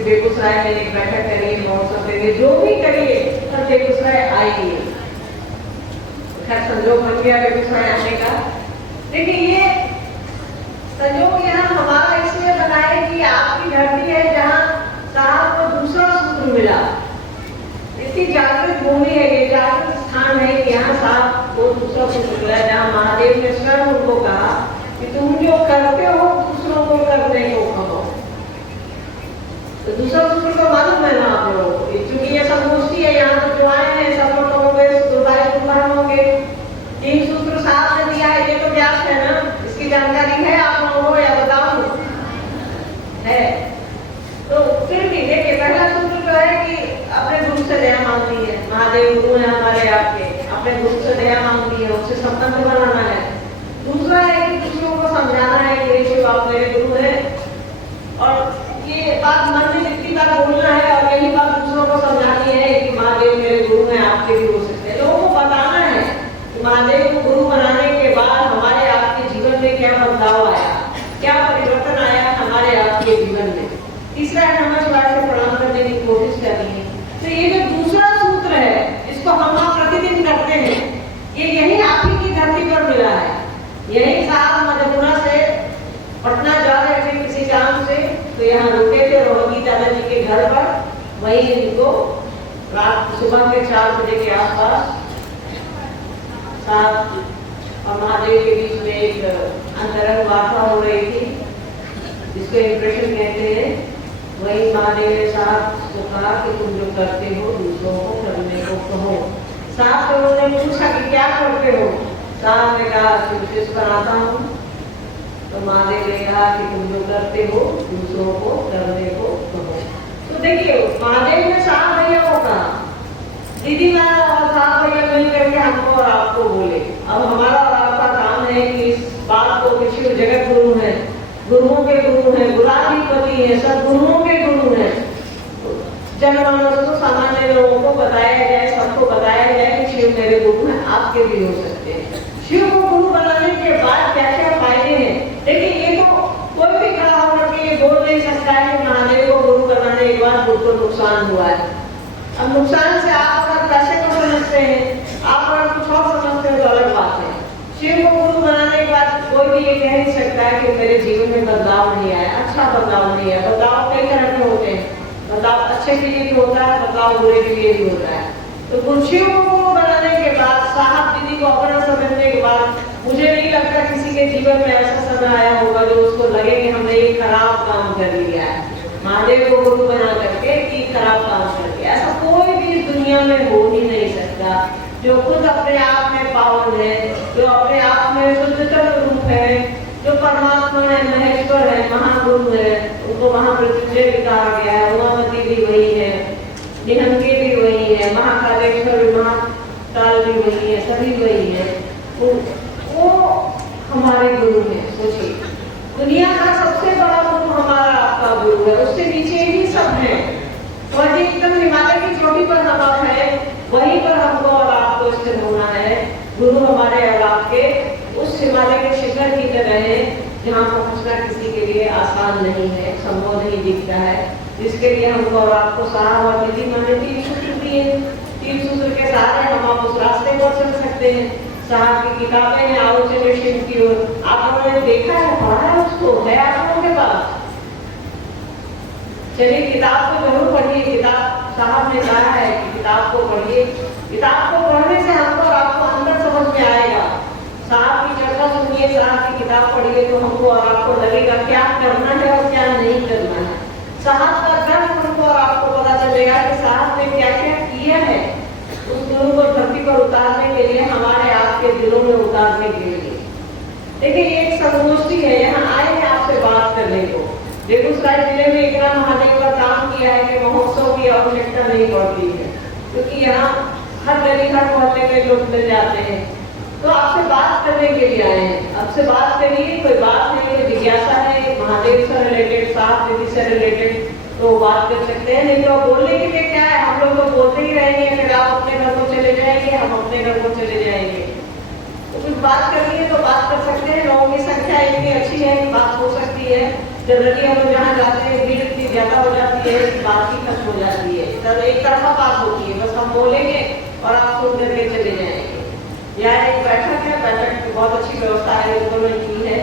कि बेगूसराय में एक बैठक करिए, महोत्सव करिए, जो भी करिए, पर बेगूसराय आइए। खैर संजोग बन गया बेगूसराय आने का। देखिए ये संजोग यहाँ हमारा इसलिए बना है कि आपकी धरती है जहाँ साहब को दूसरा सूत्र मिला। इतनी जागृत भूमि है, ये जागृत स्थान है कि यहाँ साहब को दूसरा सूत्र मिला, जहाँ महादेव ने स्वयं उनको कहा कि तुम जो करते हो दूसरों को करने को कहो। तो दूसरा सूत्र तो मालूम है ना आप लोगों को, क्योंकि ये संगोष्ठी है, यहाँ तो जो आए हैं सब लोग कहोगे दुर्भाग्य होंगे। 3 सूत्र साहब ने दिया है, ये तो व्यास है ना, इसकी जानकारी है आप लोगों को या बताऊं? है तो फिर भी देखिए, पहला सूत्र जो है कि अपने गुरु से दया मांगनी है। महादेव गुरु है हमारे आपके, अपने गुरु से दया मांगनी है, उससे संबंध बनाना है। दूसरा है कि दूसरों को समझाना है कि देखिए आप मेरे गुरु हैं, और ये बात मन में जितनी बार बोलना है और यही बात दूसरों को समझानी है कि महादेव मेरे गुरु हैं, आपके भी हो सकते हैं। लोगों को बताना है कि महादेव को गुरु बनाने के बाद हमारे आपके जीवन में क्या बदलाव आया, क्या परिवर्तन आया हमारे आपके जीवन में। तीसरा है नमः शिवाय से प्रणाम करने की कोशिश करनी है। तो ये जो दूसरा सूत्र है, इसको हम आप प्रतिदिन करते हैं, ये यही आप ही की धरती पर मिला है। यही साहब मधेपुरा से पटना जा रहे थे किसी काम से, तो यहाँ रुके थे रोहगी दादाजी के घर पर। वहीं इनको रात सुबह के 4 बजे के आसपास साहब और महादेव के बीच में एक अंतरंग वार्ता हो रही थी, जिसको इंप्रेशन कहते हैं। वही महादेव ने साहब को कहा कि तुम जो करते हो दूसरों को करने को कहो। साहब से उन्होंने पूछा कि क्या करते हो? साहब ने कहा कि विशेष बनाता हूँ। तो महादेव ने कहा कि तुम जो करते हो दूसरों को करने को कहो। तो देखिए महादेव ने साहब भैया को कहा, दीदी मैं और साहब भैया मिल करके हमको और आपको बोले। अब हमारा और आपका काम है कि इस बात को कि शिव जगत गुरु है, गुरुओं के गुरु हैं, गुलाधिपति है, सब गुरुओं के गुरु हैं। जनमानस को सामान्य लोगों को बताया जाए, सबको बताया जाए कि शिव मेरे गुरु हैं, आपके भी हो सकते हैं। शिव को गुरु बनाने के बाद क्या क्या फायदे हैं? देखिए ये तो कोई भी खड़ा होकर के ये बोल नहीं सकता है कि महादेव को गुरु बनाने के बाद मुझको नुकसान हुआ है। अब नुकसान से आप अगर पैसे को समझते हैं, आप अगर कुछ और समझते हैं तो अलग बात है। शिव को गुरु बनाने के बाद कोई भी ये कह नहीं सकता है कि मेरे जीवन में बदलाव नहीं आया, अच्छा बदलाव नहीं आया। बदलाव कई तरह के होते हैं, बदलाव अच्छे के लिए भी होता है, बदलाव बुरे के लिए भी होता है। तो शिव को गुरु बनाने के बाद, साहब दीदी को अपना समझने के बाद, मुझे नहीं लगता किसी के जीवन में ऐसा समय आया होगा जो उसको लगे कि हमने ये खराब काम कर लिया है, महादेव को गुरु बना करके कि खराब काम कर दिया। ऐसा कोई भी इस दुनिया में हो ही नहीं सकता। जो खुद अपने आप में पावन है, जो अपने आप में शुद्धतम रूप है, जो परमात्मा है, महेश्वर है, महागुरु है, उनको महामृत्युंजय भी कहा गया है। उमापति भी वही है, निहंगी भी वही है, महाकालेश्वर महाकाल भी वही है, सभी वही है। वो हमारे गुरु हैं। सोचिए दुनिया का सबसे बड़ा गुरु हमारा आपका गुरु है, उससे नीचे ही सब है। और एकदम हिमालय की चोटी पर हम आप है, वहीं पर हमको और आपको स्थिर होना है। गुरु हमारे और आपके उस हिमालय के शिखर की तरह है जहाँ पहुँचना किसी के लिए आसान नहीं है, संभव नहीं दिखता है, जिसके लिए हमको और आपको साहब और दीदी मैंने 3 सूत्र दिए। 3 सूत्र के सहारे हम आप उस रास्ते पर चल सकते हैं। साहब की किताबें हैं, आओ चलो शिव की ओर। आप लोगों ने देखा है, पढ़ा है, उसको है आप लोगों के पास? चलिए किताब को जरूर पढ़िए। किताब साहब ने कहा है कि किताब को पढ़िए। किताब को पढ़ने से हमको और आपको अंदर समझ में आएगा। साहब की चर्चा सुनिए, साहब की किताब पढ़िए तो हमको और आपको लगेगा क्या करना है और क्या नहीं करना है। साहब का कर्म हमको और आपको पता चलेगा कि साहब ने क्या क्या किया है उस गुरु को धरती पर उतारने के लिए, हमारे आपके दिलों में उतारने के लिए। देखिए ये एक संगोष्ठी है, यहाँ आए हैं आपसे बात करने को। बेगूसराय जिले में इतना महादेव का काम किया है कि महोत्सव की आवश्यकता नहीं पड़ती है, क्योंकि यहाँ हर गली हर मोहल्ले के लोग मिल जाते हैं। तो आपसे बात करने के लिए आए हैं, आपसे बात करिए। कोई बात नहीं है, जिज्ञासा है महादेव से रिलेटेड, साहब दीदी से रिलेटेड, तो बात कर सकते हैं। नहीं तो बोलने के लिए क्या है, हम लोग तो बोलते ही रहेंगे, फिर आप अपने घर को चले जाएंगे, हम अपने घर को चले जाएंगे। तो कुछ बात करनी है तो बात कर सकते हैं। लोगों की संख्या इतनी अच्छी है, बात हो सकती है। जनरली हम लोग जहाँ जाते हैं भीड़ इतनी ज्यादा हो जाती है, की बात ही खत्म हो जाती है, तब एक तरफा बात होती है, बस हम बोलेंगे और आप सुन करके चले जाएंगे। यह एक बैठक है, बैठक की बहुत अच्छी व्यवस्था है, उन्होंने की है,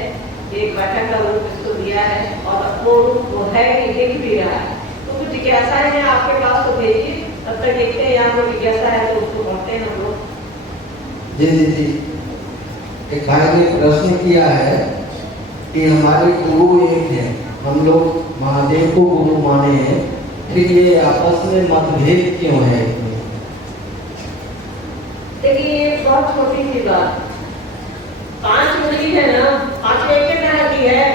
एक बैठक का रूप इसको दिया है और वो रूप वो है कि दिख भी रहा है। तो कुछ जिज्ञासा है आपके पास तो भेजिए, तब तक देखते हैं यहाँ कोई जिज्ञासा है तो उसको पढ़ते हैं हम लोग। जी जी जी, एक भाई ने प्रश्न किया है कि हमारे गुरु एक हैं, हम लोग महादेव को गुरु माने हैं, फिर ये आपस में मतभेद क्यों है? देखिए बहुत छोटी सी बात, 5 उंगली है ना, 5 एक तरह की है,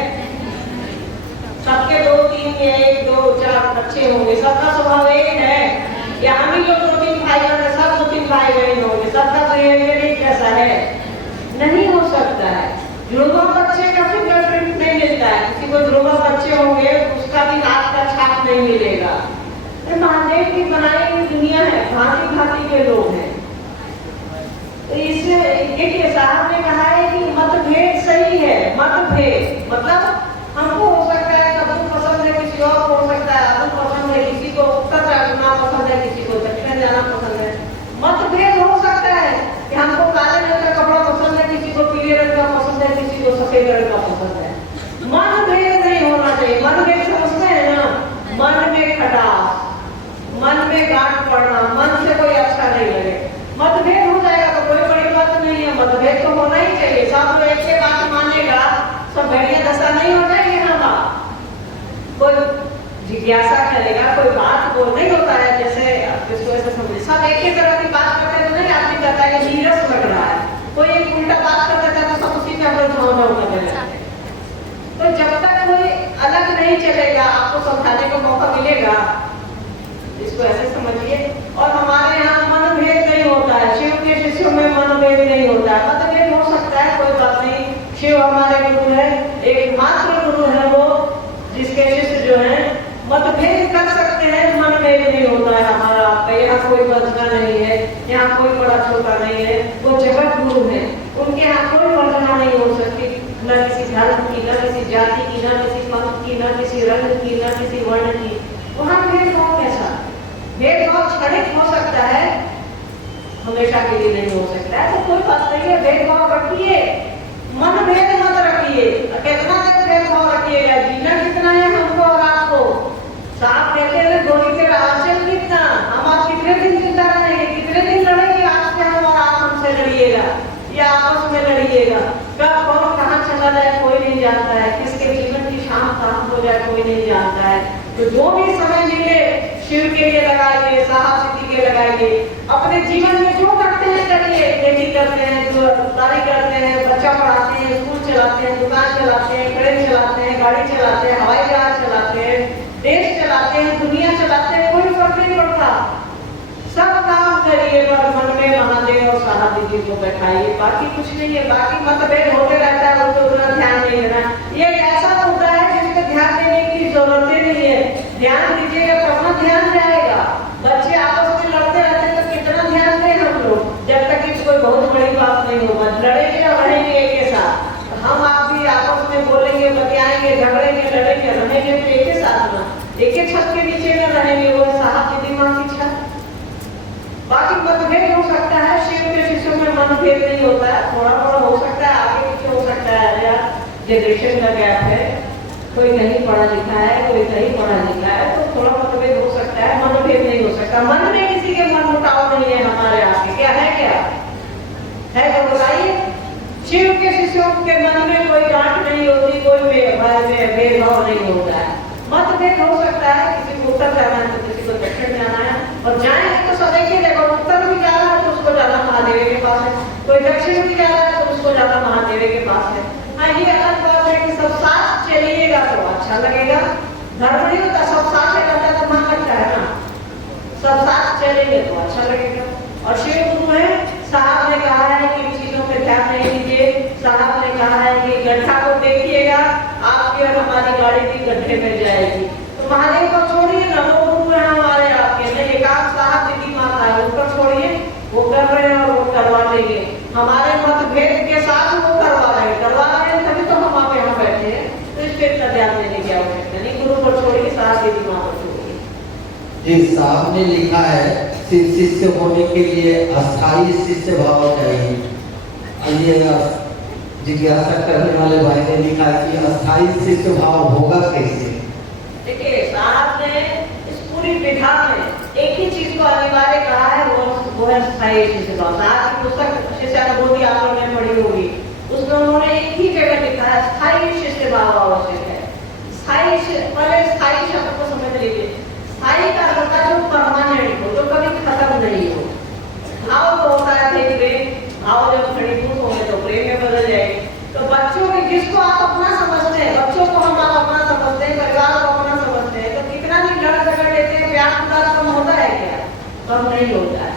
सबके 2 3 या 1 2 4 बच्चे होंगे, सबका स्वभाव एक है, या हम ही लोग 2 3 भाई बहन, सब 2 3 भाई बहन होंगे, सबका बिहेवियर एक जैसा है? नहीं हो सकता है। जुड़वा बच्चे का फिंगरप्रिंट नहीं मिलता है, किसी को जुड़वा बच्चे होंगे उसका भी हाथ का छाप नहीं मिलेगा। महादेव की बनाई हुई दुनिया है, भांति भांति के लोग हैं। तो इससे देखिए साहब ने कहा है कि मतभेद सही है, मतभेद मतलब हमको हो सकता है कद्दू पसंद है, किसी और को हो सकता है आलू पसंद है, किसी को उत्तर जाना पसंद है, किसी को दक्षिण जाना पसंद है। मतभेद हो सकता है कि हमको काले रंग का कपड़ा पसंद है, किसी को पीले रंग का पसंद है, किसी को सफेद रंग का पसंद है। मतभेद नहीं होना चाहिए। मतभेद समझते हैं ना, मन में खटास, मन में गांठ पड़ना, मन से कोई अच्छा नहीं लगे। मतभेद हो जाएगा तो कोई बड़ी बात नहीं है, मतभेद तो होना ही चाहिए। सब लोग एक के बात मानेगा, सब घड़िया दशा नहीं हो जाएगी ना। कोई जिज्ञासा करेगा, कोई बात बोल नहीं होता है, जैसे इसको ऐसे समझे सब एक ही तरह की बात करते तो नहीं आदमी कहता है कि नीरस लग रहा है, कोई एक उल्टा बात कर देता है तो सब उसी पे हम लोग करने लगते हैं। तो जब तक कोई अलग नहीं चलेगा, आपको समझाने का मौका मिलेगा, इसको ऐसे समझिए। और हमारे यहाँ मनभेद नहीं होता है, शिव के शिष्यों में मनभेद नहीं होता है। मतभेद हो सकता है, कोई बात नहीं, शिव हमारे गुरु है, एकमात्र गुरु है वो, जिसके शिष्य जो है मतभेद कर सकते हैं, मनभेद नहीं होता है हमारा आपका। यहाँ कोई बंधना नहीं है, यहाँ कोई बड़ा छोटा नहीं है, वो जगत गुरु है, उनके यहाँ कोई बंधना नहीं हो सकती, न किसी धर्म की, न किसी जाति की, न किसी पंथ की, न किसी रंग की, न किसी वर्ण की। वहाँ भेदभाव कैसा? भेदभाव क्षणिक हो सकता है, हमेशा के लिए नहीं हो सकता है, तो कोई बात नहीं है। भेदभाव रखिए, मनभेद मत रखिए। कितना तक भेदभाव रखिएगा? जीना कितना है हमको और आपको? साफ कहते हैं गोली के आंचल कितना, हम आप कितने दिन जिंदा रहेंगे, कितने दिन लड़ेंगे आपसे हम, और आप हमसे लड़िएगा या आपस में लड़िएगा। कब कौन कहाँ चला जाए कोई नहीं जानता है, किसके जीवन की शाम कहाँ हो जाए कोई नहीं जानता है। तो जो भी समय मिले शिव के लिए लगाइए, साहब सिद्धि के लगाइए, अपने जीवन में जो करते हैं करिए। खेती करते हैं, दुकानदारी करते हैं, बच्चा पढ़ाते हैं, स्कूल चलाते हैं, दुकान चलाते हैं, ट्रेन चलाते हैं, गाड़ी चलाते हैं, हवाई जहाज चलाते हैं, देश चलाते हैं, दुनिया चलाते हैं, कोई फर्क नहीं पड़ता। सब काम करिए पर मन में महादेव और साहब जी को बैठाइए, बाकी कुछ नहीं है। बाकी मतभेद होते रहता है, उसको उतना ध्यान नहीं देना। ये ऐसा होता है जिसमें ध्यान देने की जरूरत नहीं है। ध्यान दीजिएगा तो अपना ध्यान जाएगा। बच्चे आपस में लड़ते रहते हैं तो कितना ध्यान दें हम लोग, जब तक कि कोई बहुत बड़ी बात नहीं होगा। लड़ेंगे और रहेंगे एक के साथ, हम आप भी आपस में बोलेंगे, बतियाएंगे, झगड़ेंगे, लड़ेंगे, रहेंगे तो एक ही साथ में, एक ही छत के नीचे में रहेंगे, वो साहब की दिमाग की छत। बाकी मतभेद हो सकता है, शिव के शिष्यों में मतभेद नहीं होता है, थोड़ा थोड़ा हो सकता है, आगे पीछे हो सकता है, या जनरेशन का गैप है, कोई कहीं पढ़ा लिखा है, कोई कहीं पढ़ा लिखा है, तो थोड़ा मतभेद हो सकता है, मतभेद नहीं हो सकता। मन में किसी के मन मुटाव नहीं है हमारे आगे, क्या है? क्या है तो बताइए। शिव के शिष्यों के मन में कोई गांठ नहीं होती, कोई भेदभाव नहीं होता है। मतभेद हो सकता है, किसी को उत्तर जाना है तो किसी को दक्षिण जाना है, और जाएंगे तो सब देखिए, देखो उत्तर भी जाना है तो उसको जाना महादेव के पास है, कोई दक्षिण भी जाना है तो उसको जाना महादेव के पास है। हाँ, ये अलग बात है कि सब साथ चलिएगा तो अच्छा लगेगा। धर्म नहीं होता, सब साथ चलता तो मन लगता है ना, सब साथ चलेंगे तो अच्छा लगेगा। और शिव गुरु है, साहब ने कहा है कि इन चीजों पे ध्यान नहीं दीजिए। साहब ने कहा है कि गड्ढा को देखिएगा, आपकी और हमारी गाड़ी भी गड्ढे में जाएगी। तो महादेव को छोड़िए ना, वो गुरु है हमारे आपके, नहीं एकांत साहब दीदी माता है, उनको छोड़िए, वो कर रहे हैं और वो करवा देंगे। हमारे मतभेद के साथ वो करवा रहे हैं, तभी तो हम आप यहाँ बैठे हैं। तो इस पे इतना ध्यान देने की आवश्यकता नहीं, गुरु को छोड़िए, साहब दीदी माँ को छोड़िए। जी साहब ने लिखा है शिष्य होने के लिए अस्थाई शिष्य भाव चाहिए। ये जिज्ञासा करने वाले भाई ने लिखा कि अस्थाई शिष्य भाव होगा कैसे। देखिए साहब ने इस पूरी विधा में एक ही चीज को अनिवार्य कहा है, वो है स्थायी शिष्य भाव। साहब की पुस्तक शिष्यानुभूति आप लोगों ने पढ़ी होगी, उसमें उन्होंने एक ही जगह लिखा है स्थायी शिष्य भाव आवश्यक है। पहले स्थायी शब्द को समझ लीजिए। स्थायी का अर्थ है जो परमानेंट हो, जो कभी खत्म नहीं हो। भाव तो होता है प्रेम, भाव जब घनीभूत होंगे तो प्रेम में बदल जाएगी। तो बच्चों के जिसको आप अपना समझते हैं, बच्चों को हम आप अपना समझते हैं, परिवार को अपना समझते हैं, तो कितना भी लड़ झगड़ लेते हैं, प्यार पूरा कम होता है क्या? कम नहीं होता है।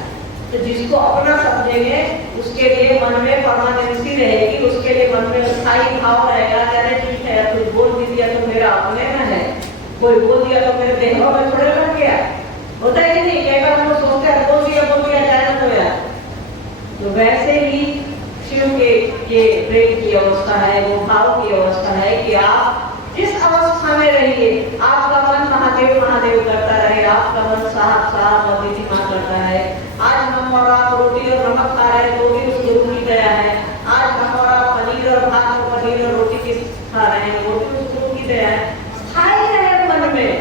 तो जिसको अपना समझेंगे उसके लिए मन में परमानेंसी रहेगी, उसके लिए मन में स्थायी भाव रहेगा। कहते ठीक है, कोई बोल भी दिया तो मेरा अपने में है, कोई बोल दिया तो मेरे देहों में थोड़े लग गया। होता है कि नहीं? कहकर हम लोग सोचते हैं बोल दिया जाए तो यार। तो वैसे ही शिव के ये प्रेम की अवस्था है, वो भाव की अवस्था है कि आप जिस अवस्था में रहिए, आपका मन महादेव महादेव करता रहे, आपका मन साहब साहब और दीदी माँ करता है। आज हम और आप रोटी और नमक खा रहे हैं तो भी उस गुरु की दया है। आज हम और आप पनीर और भात और पनीर और रोटी की खा रहे हैं, वो भी उस गुरु की दया है। स्थायी रहे मन में,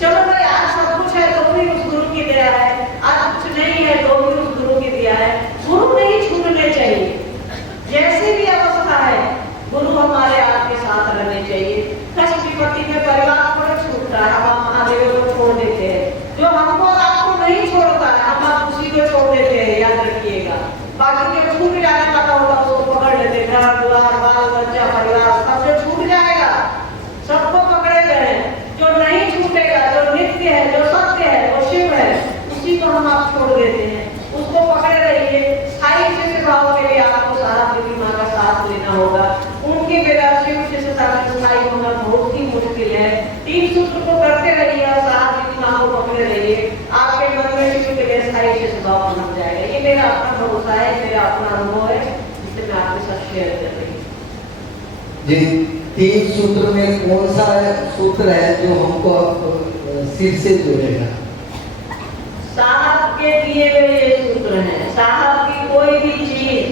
चलो भाई आज सब कुछ है तो भी उस गुरु की दया है, आज कुछ नहीं है तो भी उस गुरु की दया है। गुरु नहीं छूटने चाहिए, जैसे भी अवस्था है गुरु हमारे आपके साथ रहने चाहिए। कष्ट विपत्ति में परिवार थोड़े छूटता है, हम महादेव को छोड़ देते हैं। जो हमको और आपको नहीं छोड़ता है, हम आप उसी को छोड़ देते हैं, याद रखिएगा। बाकी जो छूट जाने वाला होगा उसको पकड़ लेते, घर द्वार बाल बच्चा परिवार सब जो छूट जाएगा सबको पकड़े गए। जो नहीं छूटेगा, जो नित्य है, जो सत्य है, वो शिव है, उसी को हम आप छोड़ देते हैं, उसको पकड़े रहिए। स्थायी शिष्य भाव के लिए आपको सारा देवी माँ का साथ लेना होगा। उनके बिना शिव शिष्यता में स्थायी होना बहुत ही मुश्किल है। 3 सूत्र को करते रहिए और सारा देवी माँ को पकड़े रहिए, आपके मन में शिव के लिए स्थायी शिष्य भाव बन जाएगा। ये मेरा अपना भरोसा है, मेरा अपना अनुभव है, जिससे मैं आपके साथ शेयर कर रही हूँ। जी 3 सूत्र में कौन सा सूत्र है जो हमको सिर से जोड़ेगा? साहब के दिए हुए ये सूत्र हैं। साहब की कोई भी चीज,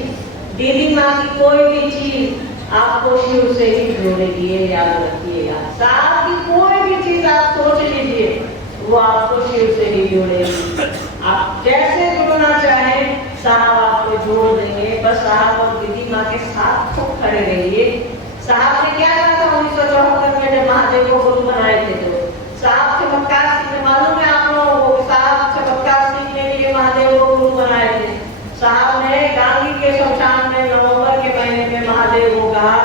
दीदी माँ की कोई भी चीज आपको शिव से ही जोड़ेगी, ये याद रखिएगा। साहब की कोई भी चीज आप सोच लीजिए, वो आपको शिव से ही जोड़ेगी। आप जैसे जुड़ना चाहें साहब आपको जोड़ देंगे। बस साहब और दीदी माँ के साथ खूब खड़े रहिए। साहब ने क्या कहा था 1974 में जब महादेव को गुरु बनाए थे? तो साहब चमत्कार सीखने, मालूम है आप लोगों को, साहब चमत्कार सीखने के लिए महादेव को गुरु बनाए थे। साहब ने गांधी के शमशान में नवंबर के महीने में महादेव को कहा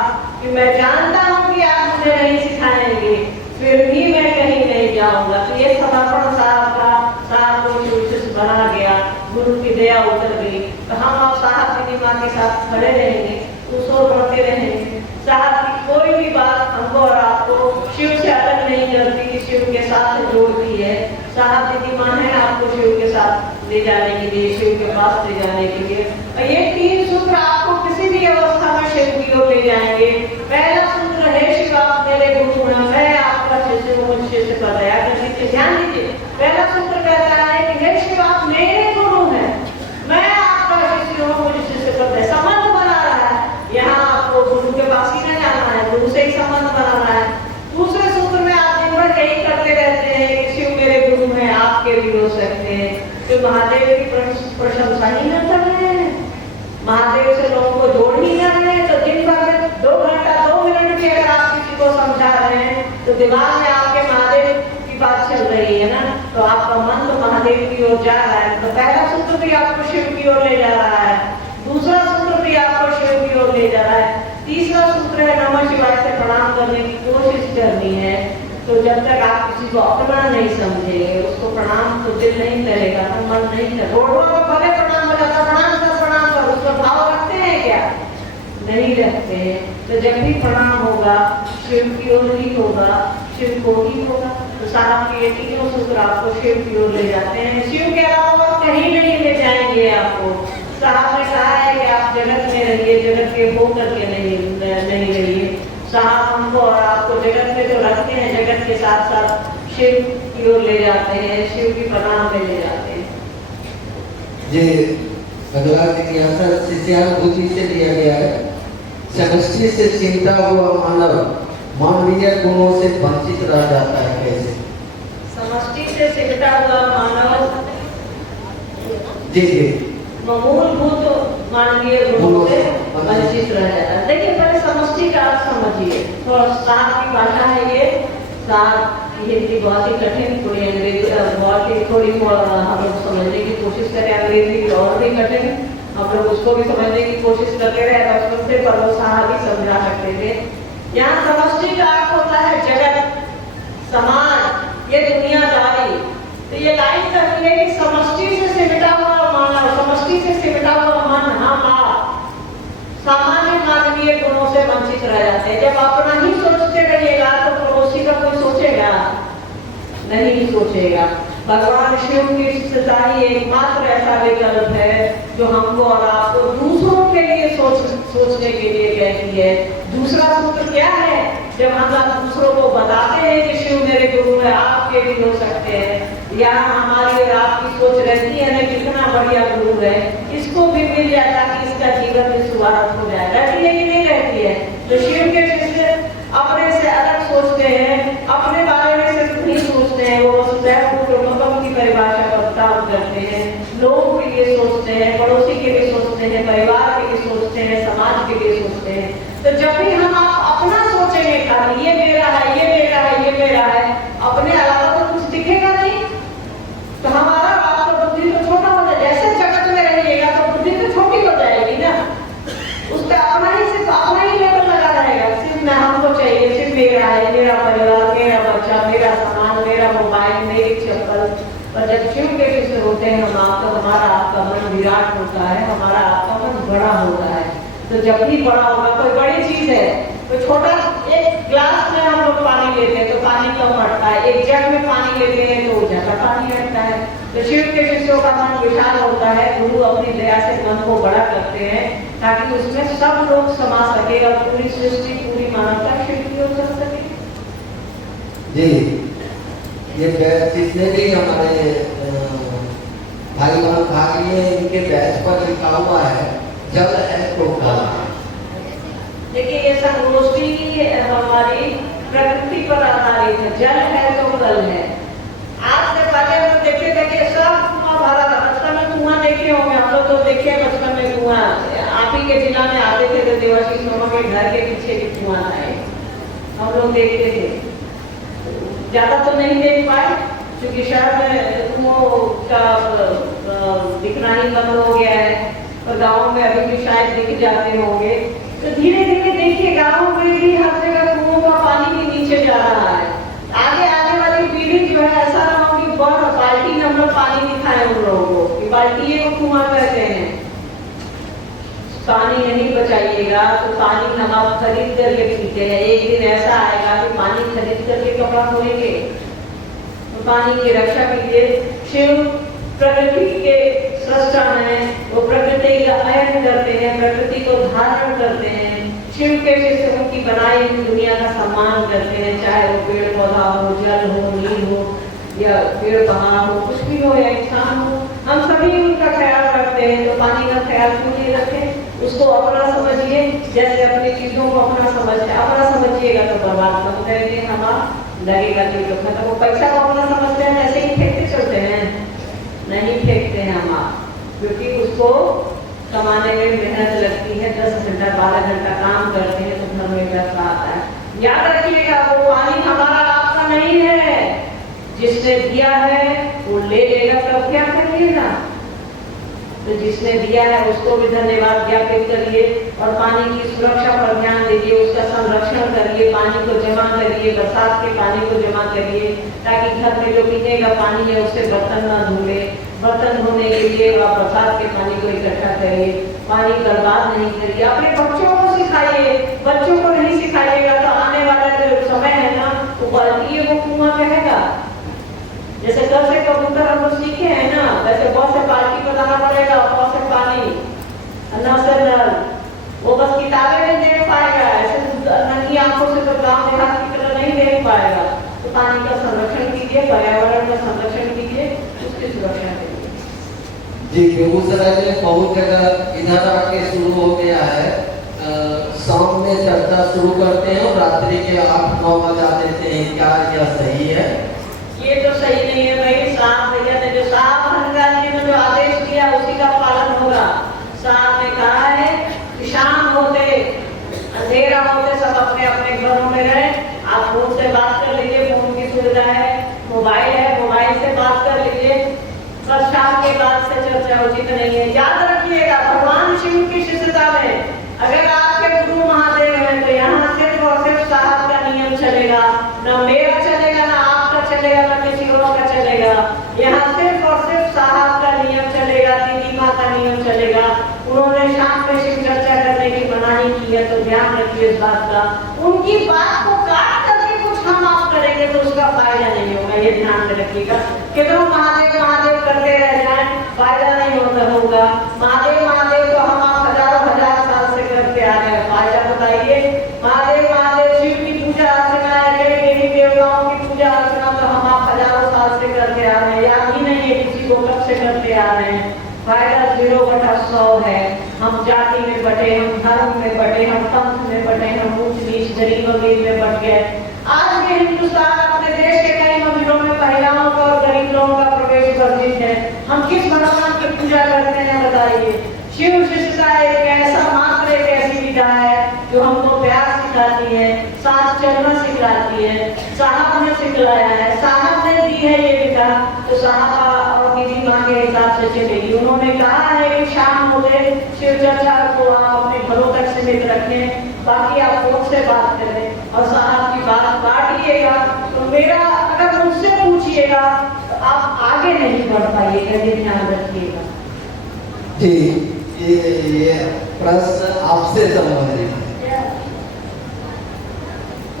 कि मैं जानता हूँ कि आप मुझे नहीं सिखाएंगे, फिर भी मैं कहीं नहीं जाऊंगा। तो ये समर्पण साहब का, साहब को शिष्य बना गया, गुरु की दया उतर गई। तो हम आप साहब दीदी माँ के साथ खड़े रहेंगे, उसको बढ़ते रहेंगे। साहब की कोई भी बात हमको और आपको शिव से अलग नहीं करती, कि शिव के साथ जोड़ती है। साहब दीदी माँ है आपको शिव के साथ ले जाने के लिए, शिव के पास ले जाने के लिए। और ये 3 सूत्र आपको किसी भी अवस्था में शिव की ओर ले जाएंगे। पहला सूत्र है शिव आप मेरे गुरु हैं, मैं आपका शिष्य हूँ, मुझ शिष्य पर दया कर दीजिए। ध्यान दीजिए, पहला सूत्र कहता है कि हे शिव आप मेरे गुरु हैं, मैं आपका शिष्य हूँ, मुझ शिष्य पर दया। संबंध बना रहा है, यहाँ आपको गुरु के पास ही न जाना है, गुरु से ही संबंध बनाना है। दूसरे सूत्र में आप दिन भर यही करते रहते हैं कि शिव मेरे गुरु हैं, आपके भी हो सकते हैं। तो महादेव की प्रशंसा ही न कर रहे हैं, महादेव से लोगों को जोड़ ही न रहे हैं। तो दिन भर में 2 घंटा 2 मिनट भी अगर आप किसी को समझा रहे हैं तो दिमाग में आपके महादेव की बात चल रही है ना, तो आपका मन तो महादेव की ओर जा रहा है। तो पहला सूत्र भी आपको शिव की ओर ले जा रहा है, दूसरा सूत्र भी आपको शिव की ओर ले जा रहा है, तीसरा सूत्र है नमः शिवाय से प्रणाम करने की कोशिश करनी है। तो जब तक आप किसी को अपना नहीं समझेंगे, उसको प्रणाम तो दिल नहीं करेगा, तो मन नहीं करेगा। रोडों पर भले प्रणाम हो जाता, प्रणाम कर, उसका भाव रखते हैं क्या? नहीं रखते हैं। तो जब भी प्रणाम होगा शिव की ओर ही होगा, शिव को ही होगा। तो सारा ये 3 सूत्र आपको शिव की ओर ले जाते हैं। शिव के अलावा कहीं नहीं ले जाएंगे आपको। साहब ने कहा है कि आप जगत में रहिए, जगत के हो करके नहीं रहिए। साहब हमको और आपको जगत में तो रखते हैं, जगत के साथ साथ शिव की ओर ले जाते हैं, शिव की पनाह में ले जाते हैं। ये अगला जिज्ञासा शिष्यानुभूति से लिया गया है। समष्टि से चिंता हुआ मानव मानवीय गुणों से वंचित रह जाता है कैसे? समष्टि से सिमटा हुआ मानव जी मूलभूत मानवीय गुणों से वंचित रह जाता है। देखिए पहले समष्टि का अर्थ समझिए। थोड़ा साथ की भाषा है ये, साथ हिंदी बहुत ही कठिन, थोड़ी अंग्रेजी बहुत ही थोड़ी हम लोग समझने की कोशिश करें, अंग्रेजी और भी कठिन, हम लोग उसको भी समझने की कोशिश करते रहे बचपन से, पर वो सारा भी समझा सकते थे। यहाँ समष्टि का अर्थ होता है जगत, समाज, ये दुनियादारी। तो ये लाइन करती है कि समष्टि से सिमटा हुआ मानव, समष्टि से सिमटा हुआ मन, हम आप सामान्य मानवीय गुणों से वंचित रह जाते हैं। जब अपना ही सोचते रहिएगा तो पड़ोसी का कोई सोचेगा नहीं सोचेगा। भगवान शिव की सत्ता ही एकमात्र ऐसा विकल्प है जो हमको और आपको दूसरों के लिए सोचने के लिए कहती है। दूसरा सूत्र क्या है? जब हम दूसरों को बताते हैं कि शिव मेरे गुरु है, आपके भी हो सकते हैं, या हमारी और आपकी सोच रहती है ना कितना बढ़िया गुरु है, इसको भी मिल जाए ताकि इसका जीवन में सुधार हो जाए। रहती है कि नहीं रहती है? तो शिव के शिष्य अपने से अलग सोचते हैं, अपने बारे में सिर्फ नहीं सोचते हैं, वो स्वयं की परिभाषा का उपयोग करते हैं, लोगों के लिए सोचते हैं, पड़ोसी के लिए सोचते हैं, परिवार के लिए सोचते हैं, समाज के लिए सोचते हैं। तो जब भी हम अपना सोचेंगे खाली ये मेरा है, ये मेरा है, ये मेरा है, अपने अलावा तो कुछ दिखेगा नहीं, तो हमारा आपका बुद्धि तो छोटा हो जाए। जैसे जगत में रहिएगा तो बुद्धि तो छोटी हो जाएगी ना, उसका अपना ही सिर्फ अपना ही लेवल लगा रहेगा, सिर्फ मैं हमको चाहिए, सिर्फ मेरा है, मेरा परिवार, मेरा बच्चा, मेरा सामान, मेरा मोबाइल, मेरी चप्पल। और जब शिव के विषय होते हैं हम आप, तो हमारा आपका मन विराट होता है, हमारा आपका मन बड़ा होता है। तो जब भी बड़ा होगा, कोई बड़ी चीज है तो छोटा एक ग्लास में हम लोग पानी लेते हैं तो पानी कम हटता है, एक जग में पानी लेते हैं तो ज्यादा पानी हटता है। तो शिव के शिष्यों का मन विशाल होता है, गुरु अपनी दया से मन को बड़ा करते हैं ताकि उसमें सब लोग समा सकेगा, पूरी सृष्टि, पूरी मानवता शिव की ओर चल सके। जी, ये जितने भी हमारे भाई बहन भाग लिए, इनके बैच पर लिखा हुआ है जल है तो कल। देखिए ये संगोष्ठी हमारी प्रकृति पर आधारित है, जल है तो कल है। आज से पहले हम देखते थे कि सब कुआं भरा था, बचपन में कुआं देखे होंगे, हम लोग तो देखे बचपन में कुआं, आप ही के जिला में आते थे तो देवाशीष मामा के घर के पीछे भी कुआं था, हम लोग देखते थे। ज्यादा तो नहीं देख पाए क्योंकि शहर में कुओं का दिखना ही बंद हो गया है, और गाँव में अभी भी शायद दिख जाते होंगे। तो धीरे धीरे देखिए गाँव में भी हर जगह कुओं का पानी भी नीचे जा रहा है। आगे आने वाली पीढ़ी जो है ऐसा ना हो कि बहुत बाल्टी में हम लोग पानी दिखाए उन लोगों को कि बाल्टी को कुआं कहते हैं। पानी नहीं बचाइएगा तो पानी हम आप खरीद कर के पीते हैं। एक दिन ऐसा आएगा कि पानी खरीद करके कपड़ा धोएंगे। तो पानी की रक्षा कीजिए। शिव प्रकृति के सृष्टा हैं, वो प्रकृति का अयन करते हैं, प्रकृति को धारण करते हैं। शिव के शिष्यों की बनाई हुई दुनिया का सम्मान करते हैं, चाहे वो पेड़ पौधा हो, जल हो, नील हो, या पेड़ पहाड़ हो, कुछ भी हो, या इंसान हो, हम सभी उनका ख्याल रखते हैं। तो पानी का ख्याल क्यों नहीं रखें? उसको अपना समझिए, जैसे अपनी चीजों को अपना समझिएगा तो बर्बाद कम करेंगे हम आप, लगेगा कि तो खत्म। वो पैसा को अपना समझते हैं ऐसे ही फेंकते चलते हैं, नहीं फेंकते हैं हम आप, क्योंकि उसको कमाने में मेहनत लगती है। 10 घंटा 12 घंटा काम करते हैं तो घर में पैसा आता है। याद रखिएगा वो पानी हमारा आपका नहीं है, जिसने दिया है वो ले लेगा, तब क्या करिएगा? तो जिसने दिया है उसको भी धन्यवाद ज्ञापित करिए, और पानी की सुरक्षा पर ध्यान दीजिए, उसका संरक्षण करिए, पानी को जमा करिए, बरसात के पानी को जमा करिए, ताकि घर में जो पीने का पानी है उससे बर्तन ना धुले। बर्तन धोने के लिए आप बरसात के पानी को इकट्ठा करिए, पानी बर्बाद नहीं करिए। अपने बच्चों को सिखाइए, बच्चों को नहीं सिखाइएगा तो आने वाला जो समय है ना, वो बाल्टी वो कुआं कहेगा। जैसे कल से कबूतर हम लोग सीखे हैं ना, वैसे बहुत से बाल्टी बताना पड़ेगा, बहुत से पानी, न से नल, वो बस किताबें नहीं देख पाएगा, ऐसे नंगी आंखों से तो गाँव देहात की तरह नहीं देख पाएगा। तो पानी का संरक्षण कीजिए, पर्यावरण का संरक्षण कीजिए, उसकी सुरक्षा करिए। जी, बेगूसराय में बहुत जगह इधर आके शुरू हो गया है, शाम में चर्चा शुरू करते हैं और रात्रि के 8-9 बजा देते हैं। क्या यह सही है? ये तो सही नहीं है भाई। साहब भैया ने जो साहब हनुमान जी ने जो आदेश दिया उसी का पालन होगा। साहब ने कहा है कि शाम होते अंधेरा होते सब अपने अपने घरों में रहे। आप फोन से बात कर लीजिए, फोन की सुविधा है, मोबाइल से बात कर लीजिए, बस शाम के बाद से चर्चा उचित नहीं है। याद रखिएगा, भगवान शिव की शिष्यता में अगर आपके गुरु महादेव हैं तो यहाँ सिर्फ और सिर्फ साहब का नियम चलेगा, न मेरा चलेगा, न आपका चलेगा, न किसी और का चलेगा। यहाँ सिर्फ और सिर्फ साहब का नियम चलेगा, दीदी माँ का नियम चलेगा। उन्होंने शाम में शिव चर्चा करने की मनाही की है तो ध्यान रखिए इस बात का। उनकी बात को काट करके कुछ हम आप करेंगे तो उसका फायदा नहीं होगा, ये ध्यान में रखिएगा। कितना महादेव महादेव करते रह जाए फायदा नहीं होगा। महादेव तो हम आप हजारों हजार साल से करते आ रहे हैं, फायदा बताइए। महादेव शिव की पूजा अर्चना है, कई देवी देवताओं की पूजा अर्चना तो हम आप हजारों साल से करते आ रहे हैं, याद ही नहीं है किसी को कब से करते आ रहे हैं। फायदा 0/100 है। हम जाति में बटे, हम धर्म में बटे, हम पंथ में बटे, हम ऊंच नीच गरीब अमीर में बट गए। आज के हिंदुस्तान अपने देश के कई मंदिरों में महिलाओं का और गरीब लोगों का प्रवेश वर्जित है। हम किस भगवान की पूजा करते हैं बताइए? शिव शिष्यता एक ऐसा मात्र एक ऐसी विधा है जो हमको प्यार सिखाती है, साथ चलना सिखाती है। साहब ने सिखलाया है, साहब ने दी है ये विधा, तो साहब और दीदी माँ के हिसाब से चलेगी। उन्होंने कहा है कि शाम होते शिव चर्चा को आप अपने घरों तक सीमित रखें, बाकी आप फोन से बात करें और साहब की बात काटिएगा। तो मेरा अगर मुझसे पूछिएगा तो आप आगे नहीं बढ़ पाइएगा, ये ध्यान रखिएगा। जी, ये प्रश्न आपसे संबंधित है।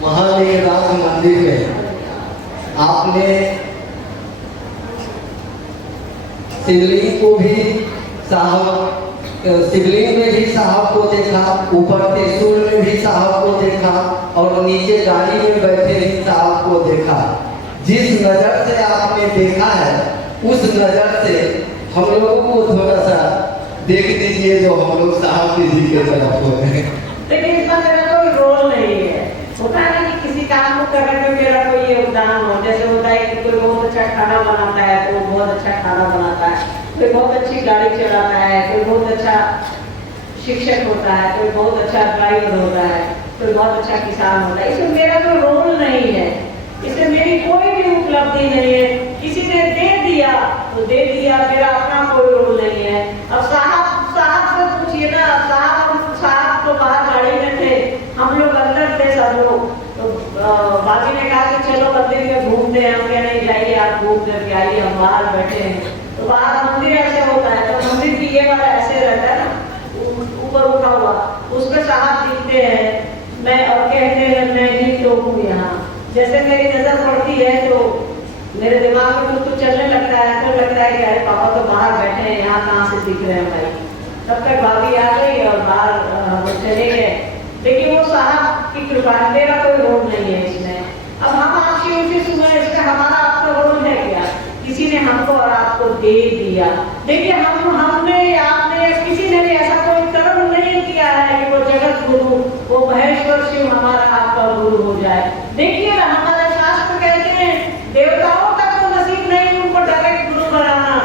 महालिंगराज मंदिर में आपने शिवलिंग को भी साहब, शिवलिंग में भी साहब को देखा, ऊपर त्रिशूल में भी साहब को देखा और नीचे गाड़ी में बैठे ही साहब को देखा। जिस नजर से आपने देखा है उस नजर से हम लोगों को थोड़ा सा देख दीजिए जो हम लोग साहब की जी के तरफ हो रहे हैं। लेकिन इसमें मेरा कोई रोल नहीं है। होता है कि किसी काम को करने में मेरा कोई योगदान हो, जैसे होता है कि कोई बहुत अच्छा खाना बनाता है तो वो बहुत अच्छा खाना बनाता है, कोई बहुत अच्छी गाड़ी चलाता है, कोई बहुत अच्छा शिक्षक होता है, कोई बहुत अच्छा ड्राइवर होता है, कोई बहुत अच्छा किसान होता है। इसमें मेरा कोई रोल नहीं है, इसमें मेरी कोई भी उपलब्धि नहीं है। किसी ने दे दिया तो दे दिया, मेरा अपना कोई रोल नहीं है। अब साहब से पूछिए ना, साहब तो बाहर गाड़ी में थे, हम लोग अंदर थे सब लोग। तो बाकी ने कहा कि चलो मंदिर में घूमते हैं, हम कह नहीं जाइए आप घूम करके आइए, हम बाहर बैठे हैं। तो बाहर मंदिर ऐसे होता है, तो मंदिर की ये वाला ऐसे रहता है ना ऊपर उठा हुआ, उस पर साहब दिखते हैं। मैं और कहते हैं मैं ही तो हूँ यहाँ। जैसे मेरी नजर पड़ती है तो मेरे दिमाग में कुछ चलने लगता है, तो लगता है कि अरे पापा तो बाहर बैठे हैं, यहाँ कहाँ से दिख रहे हैं भाई। तब तक भाभी आ गई और बाहर हम चले गए। लेकिन वो साहब की कृपा, मेरा कोई रोल नहीं है इसमें। अब हम आपकी उसी सुने, इसमें हमारा आपका रोल है क्या? किसी ने हमको और आपको दे दिया। देखिए हमने आपने किसी ने भी ऐसा कोई कर्म नहीं किया है कि वो जगत गुरु, वो महेश्वर शिव हमारा आपका गुरु हो जाए। देखिए ना, हमारे शास्त्र कहते हैं देवताओं तक तो नसीब नहीं उनको डायरेक्ट गुरु बनाना।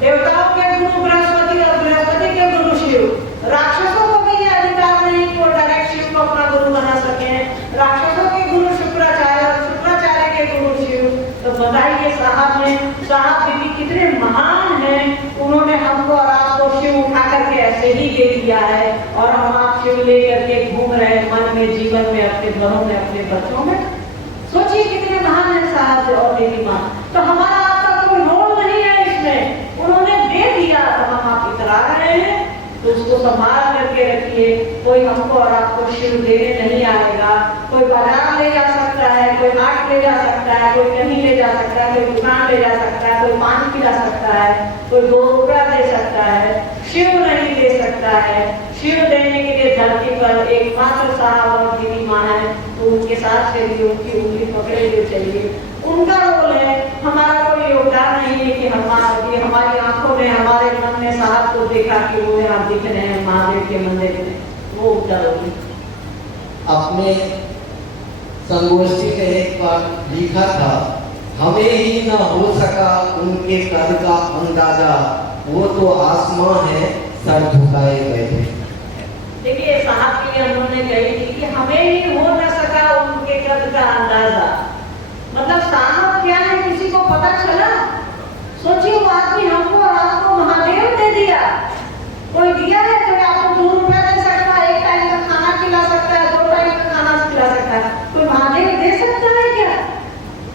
देवताओं के गुरु बृहस्पति और बृहस्पति के गुरु शिव। राक्षसों को भी यह अधिकार नहीं कि वो डायरेक्ट शिव को अपना गुरु बना सके। राक्षसों के गुरु शुक्राचार्य और शुक्राचार्य के गुरु शिव। तो बताइए साहब दीदी कितने महान हैं, उन्होंने हमको और आपको शिव उठा करके ऐसे ही दे दिया है और हम आप शिव लेकर के घूम रहे हैं मन में, जीवन में, अपने घरों में, अपने बच्चों में। सोचिए कितने महान है साहब और दीदी माँ। तो हमारा आपका कोई रोल नहीं है इसमें, उन्होंने दे दिया तो हम आप इतरा रहे हैं, तो उसको संभाल करके रखिए। कोई हमको और आपको शिव देने नहीं आएगा। कोई बाजार ले जा सकता है, कोई हाट ले जा सकता है, कोई कहीं ले जा सकता है, कोई दुकान ले जा सकता है, कोई पान पिला सकता है, कोई गोरा दे सकता है, शिव नहीं दे सकता है। शिव देने के लिए धरती पर एकमात्र साहब और दीदी माँ है, तो उनके साथ चलिए, उनकी उंगली पकड़े हुए चलिए। उनका रोल है, हमारा कोई योगदान नहीं है कि हमारी आंखों ने, हमारे मन ने साहब को देखा कि वो यहाँ दिख रहे हैं महादेव के मंदिर में, वो उनका रोल है। अपने संगोष्ठी में एक बार लिखा था, हमें ही न हो सका उनके कद का अंदाजा, वो तो आसमां है सर झुकाए बैठे। देखिए साहब के लिए उन्होंने कही थी कि हमें ही हो न सका उनके कद का अंदाजा, मतलब साहब क्या है किसी को पता चला? सोचिए वो आदमी हमको और आपको महादेव ने दिया, कोई दिया है कोई आपको 2 रुपया दे सकता है, 1 टाइम का खाना खिला सकता है, 2 टाइम का खाना खिला सकता है, कोई महादेव दे सकता है क्या?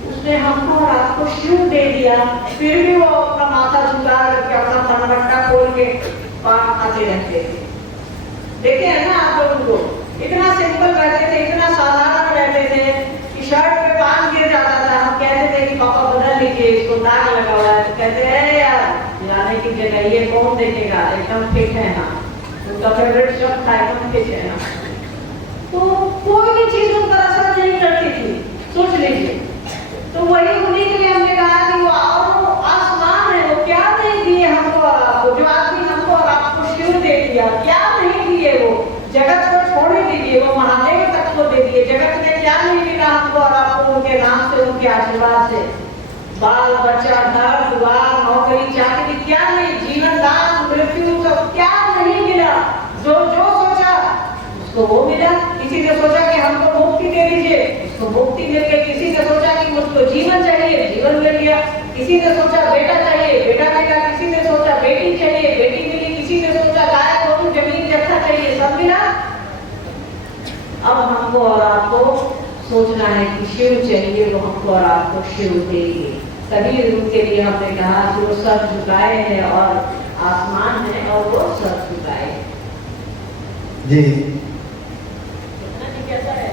उसने हमको और आपको शिव दे दिया, फिर भी वो अपना माथा झुका करके अपना मनमट्टा खोल के पान खाते रहते थे। देखे है ना आप लोगों को, इतना सिंपल रहते थे, इतना साधारण रहते थे कि शर्ट पे पान गिर जाता था, हम कहते थे कि पापा बदल लीजिए, इसको दाग लगा हुआ है, तो कहते हैं यार जाने की जगह ये कौन देखेगा, एकदम फिट है ना, उनका फेवरेट शब्द था एकदम फिट है ना। तो कोई भी चीज उन पर असर नहीं करती थी, सोच लीजिए। तो वही उन्हीं के लिए हमने कहा कि वो आसमान है, वो क्या नहीं दिए हमको और आपको, जो आदमी हमको और आपको शिव दे दिया, क्या नहीं दिए वो, जगत को छोड़ ही दीजिए, वो महादेव तक को दे दिए, जगत में क्या नहीं मिला हमको और आपको उनके नाम से, उनके आशीर्वाद से, बाल बच्चा, घर द्वार, नौकरी चाकरी, क्या नहीं, जीवन दान मृत्यु सब क्या नहीं मिला, जो जो सोचा उसको वो मिला। किसी ने सोचा कि हमको मुक्ति दे दीजिए, उसको मुक्ति मिल गई, किसी ने सोचा कि मुझको जीवन चाहिए, जीवन मिल गया, किसी ने सोचा बेटा चाहिए, बेटा मिला, किसी ने सोचा बेटी चाहिए, बेटी मिली, किसी ने सोचा गाय गोरू जमीन जत्था चाहिए, सब मिला। अब हमको और आपको सोचना है कि शिव चाहिए, वो हमको और आपको शिव देंगे। तभी उनके लिए हमने कहा कि वो सर झुकाए हैं और आसमान है और वो सर झुकाए जी। कैसा है?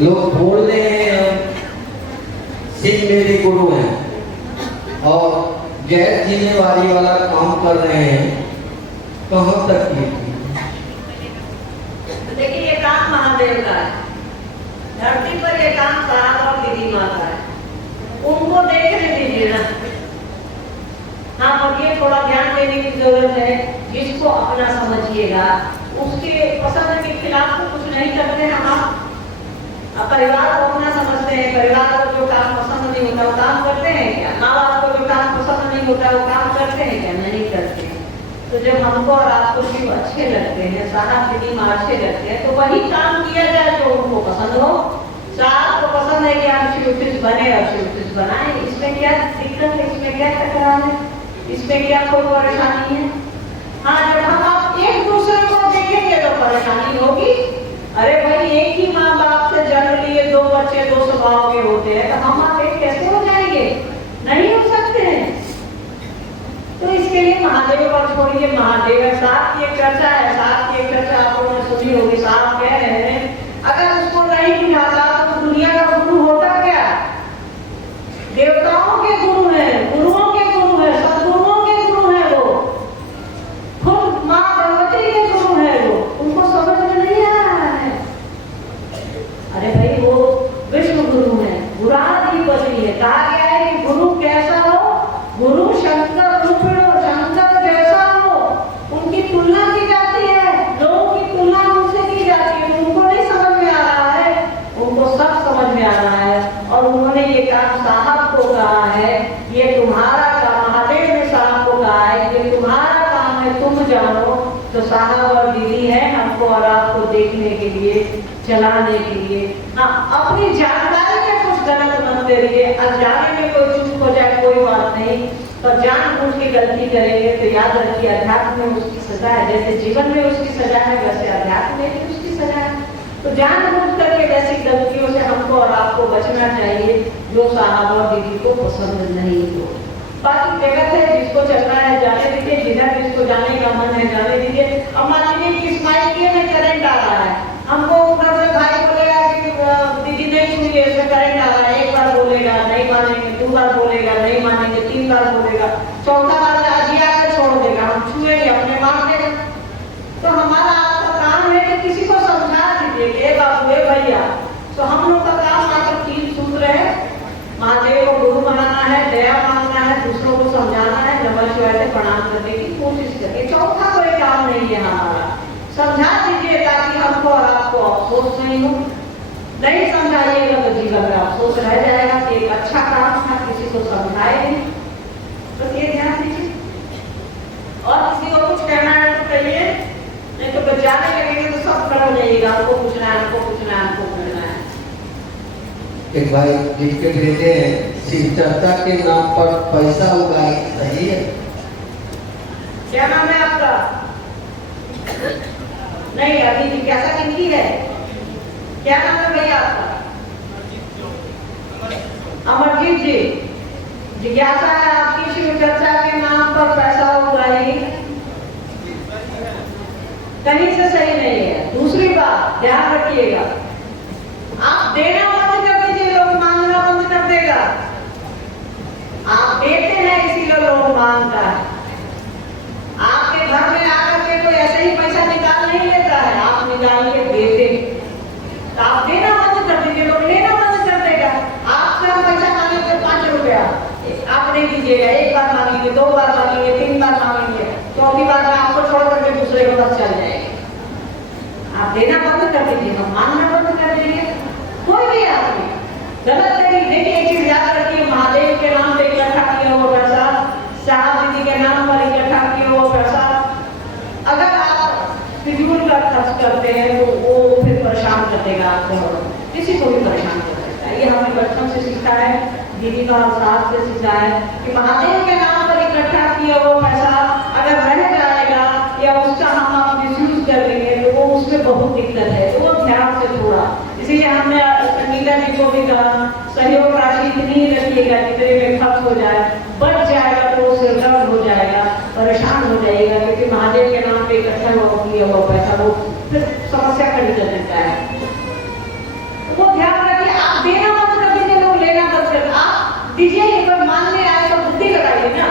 लोग बोल रहे हैं सिख मेरे गुरु हैं और गैर जिम्मेवारी वाला काम कर रहे हैं, कहाँ तक ये? देखिए ये काम महादेव का है, धरती पर ये काम साहब और दीदी माँ का है, उनको देखने दीजिए ना। हाँ और ये थोड़ा ध्यान देने की जरूरत है, जिसको अपना समझिएगा, उसके पसंद के खिलाफ तो कुछ नहीं करते हैं हम। परिवार को अपना समझते हैं, परिवार को जो काम पसंद नहीं होता वो काम करते हैं क्या? माँ बाप को जो काम पसंद नहीं होता वो काम करते हैं क्या? नहीं करते हैं। तो जब हमको और आपको शिव अच्छे लगते हैं, साहब दीदी माँ अच्छे लगते हैं, तो वही काम किया जाए जो उनको पसंद हो। साहब को पसंद है कि हम शिव बने और शिव बनाए, इसमें क्या दिक्कत है, इसमें क्या तकरार है, इसमें क्या कोई परेशानी है? हाँ जब हम आप एक दूसरे को देखेंगे तो परेशानी होगी। अरे भाई एक ही माँ बाप से जन्म लिए 2 बच्चे 2 स्वभाव के होते हैं, तो हम आप एक कैसे हो जाएंगे? नहीं हो सकते हैं। तो इसके लिए महादेव पर छोड़िए, महादेव है। साथ की एक चर्चा है, साथ की एक चर्चा आप लोगों ने सुनी होगी, साहब कह रहे हैं अगर उसको नहीं बुझाता तो दुनिया का गुरु होता क्या? देवताओं के गुरु है, गुरुओं के गुरु है, सदगुरुओं के गुरु है, वो खुद माँ भगवती के गुरु है, वो उनको समझ में नहीं आ रहा है। अरे भाई वो विश्व गुरु है, गुराधिपति है। कहा गया है कि गुरु कैसा हो? गुरु शंकर रूपिण हो, शंकर जैसा हो। उनकी तुलना की जाती है, लोगों की तुलना उनसे की जाती है, उनको नहीं समझ में आ रहा है, उनको सब समझ में आ रहा है। और उन्होंने ये काम साहब को कहा है, ये तुम्हारा काम, महादेव ने साहब को कहा है ये तुम्हारा काम है, तुम जानो। तो साहब और दीदी है हमको और आपको देखने के लिए, चलाने के लिए। हाँ अपनी जानकारी में कुछ गलत मत करिए, अनजाने में कोई चूक हो जाए कोई बात नहीं, पर जानबूझ के गलती करेंगे तो याद रखिए अध्यात्म में उसकी सजा है। जैसे जीवन में उसकी सजा है वैसे अध्यात्म में भी उसकी सजा है। तो जानबूझ करके वैसी गलतियों से हमको और आपको बचना चाहिए जो साहब और दीदी को पसंद नहीं हो। बाकी जगत है, जिसको चलना है जाने दीजिए, जिधर जिसको जाने का मन है जाने दीजिए। अब मान लीजिए कि स्माइल किए में करंट आ रहा है, हमको उधर से भाई बोलेगा कि दीदी नहीं छुइए, इसमें करंट आ रहा है, एक बार बोलेगा नहीं मानेंगे, 2 बार बोलेगा नहीं मानेंगे, 3 बार बोलेगा, 4था बार अजिया कर छोड़ देगा, हम छुएंगे अपने मार देगा। तो समझा दीजिए ताकि हमको और आपको अफसोस नहीं हो। नहीं समझाइएगा तो जीवन में अफसोस रह जाएगा कि एक अच्छा काम था, किसी को समझाए नहीं। बस ये ध्यान दीजिए। और किसी को कुछ कहना है तो कहिए, नहीं तो बस जाने लगेंगे तो सब खड़ा हो जाइएगा, हमको पूछना है, हमको पूछना है, हमको पूछना है। एक भाई लिख के भेजे हैं, शिव चर्चा के नाम पर पैसा उगाए, सही है? क्या नाम है आपका? नहीं, अभी जिज्ञासा किनकी है? क्या नाम है भैया आपका? अमरजीत जी। जिज्ञासा है आपकी शिव चर्चा के नाम पर पैसा उगाई, कहीं से सही नहीं है। दूसरी बात ध्यान रखिएगा, आप देना बंद कर दीजिए, लोग मांगना बंद कर देगा। आप देते हैं इसीलिए लोग मांगता है। आपके घर में आकर के कोई ऐसे ही पैसा निकाल नहीं लेता है, आप निकाल के देते। तो आप देना बंद कर दीजिए, लोग लेना बंद कर देगा। आपसे हम पैसा मांगेंगे 5 रुपया, आप नहीं दीजिएगा। एक बार मांगेंगे, 2 बार मांगेंगे, 3 बार मांगेंगे, चौथी बार में आपको छोड़ करके दूसरे के पास चल जाएंगे। आप देना बंद कर दीजिए, हम मांगना बंद कर दीजिए। कोई भी आदमी गलत तरीके, देखिए एक चीज याद रखिए, महादेव के नाम पे इकट्ठा किया हुआ पैसा, शाह दीदी के नाम पर इकट्ठा किया हुआ पैसा, अगर आप फिजूल का खर्च करते हैं तो वो फिर परेशान कर देगा आपको, किसी को भी परेशान कर सकता है। ये हमने बचपन से सीखा है, दीदी का साथ से सीखा है कि महादेव के नाम पर इकट्ठा किया हुआ पैसा अगर रह जाएगा या उसका हम आप मिसयूज कर लेंगे तो वो उसमें बहुत दिक्कत है। तो वो ध्यान से थोड़ा, इसीलिए हमने संगीता जी को भी कहा सहयोग राशि इतनी रखिएगा जितने में खर्च हो जाए, बच जाएगा तो वो सिरदर्द हो जाएगा, परेशान हो जाएगा, क्योंकि महादेव के नाम पे इकट्ठा किया हुआ पैसा वो फिर समस्या खड़ी कर देता है। वो ध्यान रखिए, आप देना बंद कर दीजिए, लोग लेना बंद कर। आप दीजिए, एक बार मानने आए तो बुद्धि लगाइए ना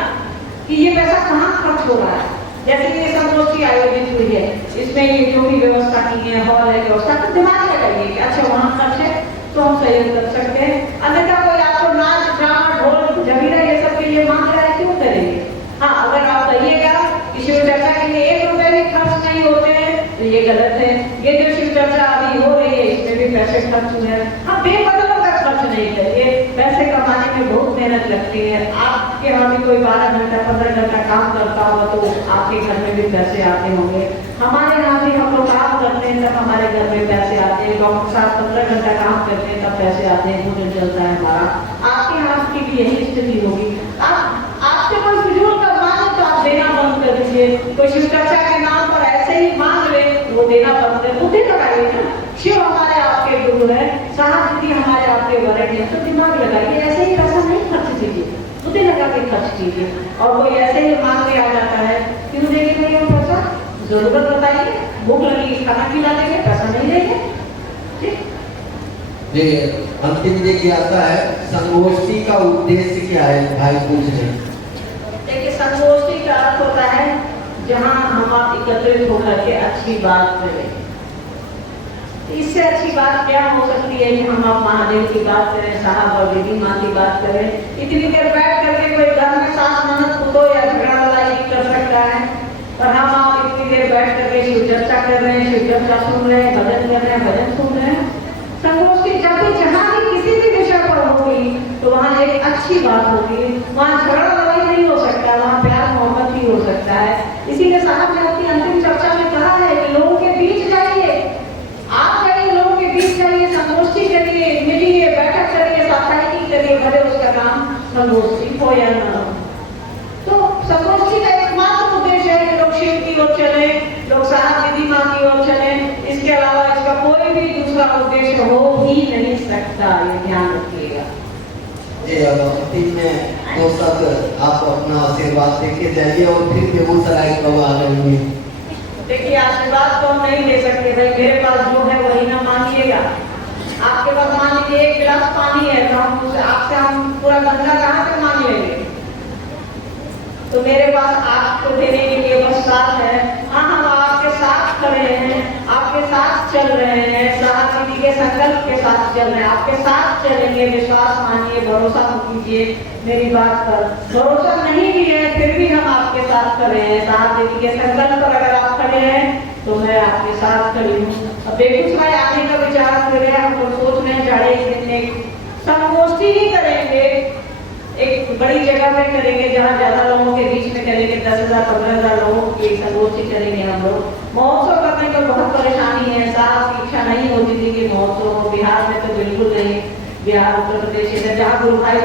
कि ये पैसा कहाँ खर्च हो रहा है। जैसे कि ये संगोष्ठी आयोजित हुई है, इसमें ये जो भी व्यवस्था की है, हॉल है, व्यवस्था तो दिमाग लगाइए कि अच्छा वहाँ खर्च है तो हम सहयोग कर सकते हैं। अन्यथा कोई आपको नाच ड्रामा ढोल जमीरा ये सब के लिए मांग रहा है, क्यों करेंगे? हाँ, अगर आप कहिएगा कि शिव चर्चा के लिए 1 रुपए भी खर्च नहीं होते हैं तो ये गलत है। ये जो शिव चर्चा अभी हो रही है इसमें भी पैसे खर्च हुए हैं। हाँ, बेमतलब का खर्च नहीं करिए, पैसे कमाने में बहुत मेहनत लगती है। आपके यहाँ भी कोई 12 घंटा 15 घंटा काम करता होगा तो आपके घर में भी पैसे आते होंगे। हमारे यहाँ भी हम लोग काम करते हैं तब हमारे घर में पैसे आते हैं, डॉक्टर साहब 15 घंटा काम करते हैं तब पैसे आते हैं, भोजन चलता है हमारा। आपके यहाँ की भी यही स्थिति होगी। आपसे कोई फिजूल का मांगे तो आप देना बंद कर दीजिए। कोई शिव चर्चा के नाम पर ऐसे ही मांग ले वो देना बंद कर, बुद्धि लगाइए ना। शिव हमारे आपके गुरु है, साहब दीदी हमारे आपके वरद है, तो दिमाग लगाइए, ऐसे ही पैसा नहीं खर्च कीजिए, बुद्धि लगा के खर्च कीजिए। और कोई ऐसे ही मांगने आ जाता है, क्यों देंगे भैया पैसा? जरूरत बताइए, भूख लगी खाना खिला देंगे, पैसा नहीं देंगे। ठीक, ये अंतिम ये आता है, संगोष्ठी का उद्देश्य क्या है? भाई पूछ रहे। देखिए, संगोष्ठी का अर्थ होता है जहां हम आप एकत्रित होकर के अच्छी बात करें। इससे अच्छी बात क्या हो सकती है कि हम आप महादेव की बात करें, साहब और दीदी माँ की बात करें। इतनी देर बैठ करके कोई घर में सास ननद पुतो या झगड़ा लड़ाई कर सकता है, और हम आप इतनी देर बैठ करके शिव चर्चा कर रहे हैं, शिव चर्चा सुन रहे हैं, भजन कर रहे हैं, भजन सुन रहे हैं। संगोष्ठी जब भी जहाँ भी किसी भी विषय पर होगी तो वहाँ एक अच्छी बात होगी, वहाँ झगड़ा लड़ाई नहीं हो सकता, वहाँ प्यार मोहब्बत ही हो सकता है। इसीलिए साहब ने अपनी अंतिम चर्चा में कहा है कि लोगों के बीच जाइए, आप जाइए, लोगों के बीच जाइए, संगोष्ठी करिए, मिलिए, बैठक करिए, साप्ताहिकी करिए, भले उसका नाम संगोष्ठी हो या न हो। तो संगोष्ठी का एकमात्र उद्देश्य है कि लोग शिव की ओर चले, लोग साहब दीदी माँ की ओर चले। इसके अलावा इसका कोई भी दूसरा उद्देश्य हो ही नहीं सकता, ये ध्यान रखिएगा। अंतिम में दो शब्द आप अपना आशीर्वाद देके जाइए और फिर बेगूसराय कब आ रहे हैं? देखिए, आशीर्वाद तो हम नहीं दे सकते भाई, मेरे पास जो है वही ना मांगिएगा। आपके पास मान लीजिए 1 गिलास पानी है तो आपसे हम पूरा गंगा कहाँ से मांग लेंगे? तो मेरे पास आपको देने के लिए बस साथ है। हाँ, हम आपके साथ खड़े हैं, आपके साथ चल रहे हैं, साहब दीदी के संकल्प के साथ चल रहे हैं, आपके साथ चलेंगे। विश्वास मानिए, भरोसा कीजिए मेरी बात पर। भरोसा नहीं भी है फिर भी हम आपके साथ खड़े हैं। साहब दीदी के संकल्प पर अगर आप खड़े में है तो मैं आपके साथ खड़ी हूँ। अब बेगूसराय आने का विचार कर रहे हैं, हम लोग सोच रहे हैं साढ़े एक दिन में संगोष्ठी ही करेंगे, एक बड़ी जगह में करेंगे जहाँ ज्यादा लोगों के बीच में करेंगे, 10,000 15,000 लोगों की संगोष्ठी करेंगे हम लोग। महोत्सव करने में बहुत परेशानी है, साफ इच्छा नहीं होती थी कि महोत्सव बिहार में तो बिल्कुल नहीं, बिहार उत्तर प्रदेश है जहाँ गुरुबाई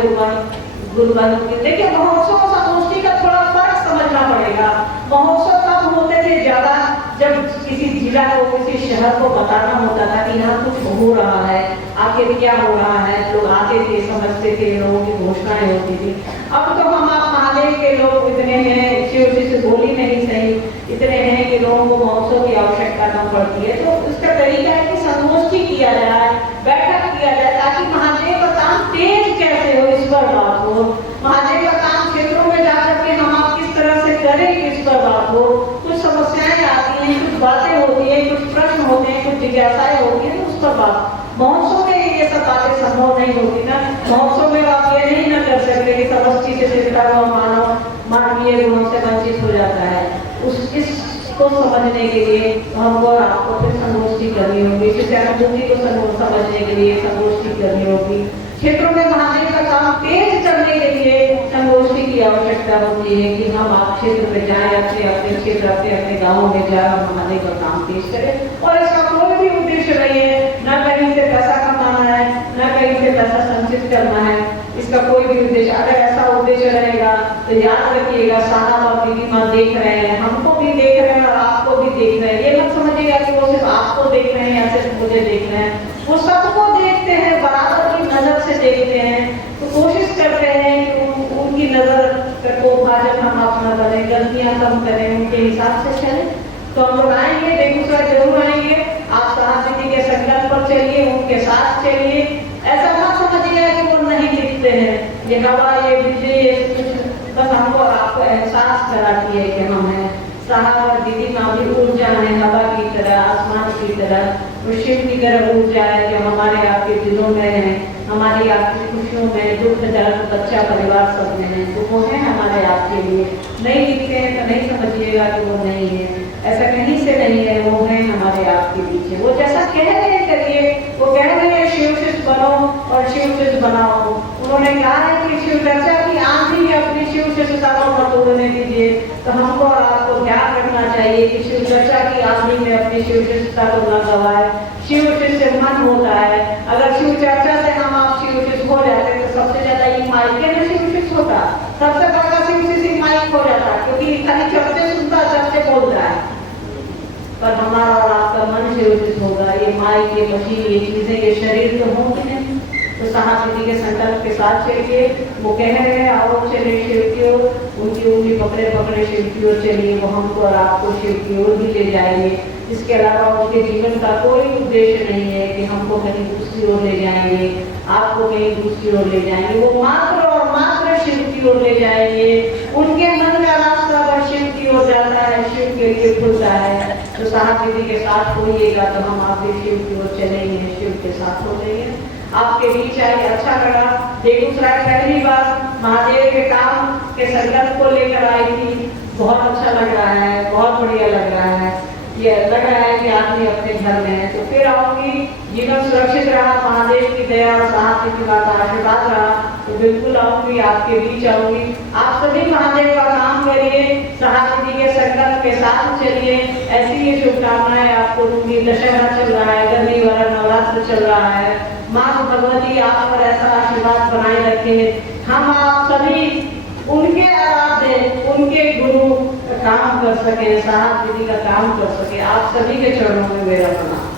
देखिए महोत्सव संगोष्ठी का थोड़ा फर्क समझना पड़ेगा। महोत्सव तब होते थे ज्यादा जब किसी जिला को किसी शहर को बताना होता था कि यहाँ कुछ हो रहा है, आखिर क्या हो रहा है, लोग आते थे समझते थे, लोगों की घोषणाएं होती थी। अब तो हम आप महादेव के लोग इतने हैं, शिव जी से बोली नहीं सही, इतने हैं कि लोगों को महोत्सव की आवश्यकता न पड़ती है। तो इसका तरीका है कि संगोष्ठी किया जाए, बैठक किया जाए, ताकि महादेव का काम तेज कैसे हो इस पर बात हो, महादेव का काम क्षेत्रों में जाकर के हम आप किस तरह से करें इस पर बात हो। कुछ समस्याएं आती हैं, कुछ बातें होती है, कुछ प्रश्न होते हैं, कुछ जिज्ञासाएं होती है, उस पर बात। महोत्सव में ये सब बातें संभव नहीं होती ना। महोत्सव में आप ये नहीं ना कर सकते कि समष्टि से चिंता हुआ मानव मानवीय गुणों से वंचित हो जाता है। इसको समझने के लिए हमको और आपको फिर संगोष्ठी करनी होगी, फिर अनुभूति को समझने के लिए संगोष्ठी करनी होगी। क्षेत्रों में महादेव का काम तेज करने के लिए संगोष्ठी की आवश्यकता होती है कि हम आप क्षेत्र में जाएं, अपने क्षेत्र अपने गाँव में जाए और महादेव का काम तेज करें। और इसका कोई भी उद्देश्य नहीं है, न कहीं से पैसा कमाना है, न कहीं से पैसा संचित करना है, इसका कोई भी उद्देश्य। अगर ऐसा उद्देश्य रहेगा तो याद रखिएगा साहब और दीदी माँ देख रहे हैं, हमको भी देख रहे हैं और आपको भी देख रहे हैं। ये मत समझिएगा कि वो सिर्फ आपको देख रहे हैं या सिर्फ मुझे देख रहे हैं, वो सबको देखते हैं, बराबर की नजर से देखते हैं। तो कोशिश करते हैं कि उनकी नजर को भाजन हम अपना बने, गलतियां कम करें, उनके हिसाब से चलें। तो हम लोग आएंगे, बेगूसराय जरूर आएंगे, आप साहब जी के संकल्प पर चलिए, उनके साथ चलिए। ऐसा मत समझिएगा कि वो नहीं दिखते हैं, ये हवा ये बिजली ये कुछ बस हमको आपको एहसास कराती है कि हम हैं। साहब और दीदी माँ भी ऊर्जा है, हवा की तरह, आसमान की तरह, वो शिव की तरह ऊर्जा है जो हमारे आपके दिलों में है, हमारी आपकी खुशियों में, दुख दर्द बच्चा परिवार सब में है। तो वो है हमारे आपके लिए। नहीं दिखते हैं तो नहीं समझिएगा कि वो नहीं है, ऐसा कहीं से नहीं है, वो है हमारे आपके बीच है। वो जैसा कह रहे हैं करिए, वो कह रहे हैं शिव शिष्य बनो और शिव शिष्य बनाओ। उन्होंने कहा है कि शिव चर्चा की आंधी अपनी शिव शिष्यता को मत उड़ने दीजिए। तो हमको और आपको ध्यान रखना चाहिए कि शिव चर्चा की आंधी में अपनी शिव शिष्यता को न गवाए। शिव शिष्य मन होता है, अगर शिव चर्चा से हम आप शिव शिष्य हो जाते तो सबसे ज्यादा ये माइक में शिव शिष्य होता, सबसे बड़ा शिव शिष्य माइक हो जाता, क्योंकि खाली चर्चे सुनता चर्चे बोलता है। पर हमारा और आपका मन शिव शिष्य होगा, ये माइक ये मशीन ये चीजें ये शरीर तो होंगे नहीं। तो साहब जी के संकल्प के साथ चलिए, वो कह रहे हैं आओ चले शिव की ओर, उनकी उंगली पकड़े पकड़े शिव की ओर चलिए, वो हमको और आपको शिव की ओर भी ले जाएंगे। इसके अलावा उनके जीवन का कोई उद्देश्य नहीं है कि हमको कहीं दूसरी ओर ले जाएंगे, आपको कहीं दूसरी ओर ले जाएंगे, वो मात्र और मात्र शिव की ओर ले जाएंगे। उनके मन का रास्ता अगर शिव की ओर जाता है, शिव के लिए खुलता है। तो साहब दीदी के साथ होइएगा तो हम आप भी शिव की ओर चलेंगे, शिव के साथ हो जाएंगे। आपके बीच आए अच्छा लगा। बेगूसराय पहली बार महादेव के काम के संकल्प को लेकर आई थी, बहुत अच्छा लग रहा है, बहुत बढ़िया लग रहा है। ये लग रहा है कि आदमी अपने घर में है। तो फिर आऊंगी, जीवन सुरक्षित रहा, महादेव की दया और साहब की बात आशीर्वाद रहा तो बिल्कुल आऊंगी, आपके बीच आऊंगी। आप सभी महादेव का काम करिए, साहब जी के संकल्प के साथ चलिए। ऐसी ही शुभकामनाएं आपको दूंगी। दशहरा चल रहा है, गर्मी वाला नवरात्र चल रहा है, माँ भगवती आप पर ऐसा आशीर्वाद बनाए रखे। हम आप सभी उनके आराध्य, उनके गुरु का काम कर सके, साहब दीदी का काम कर सके। आप सभी के चरणों में मेरा प्रणाम।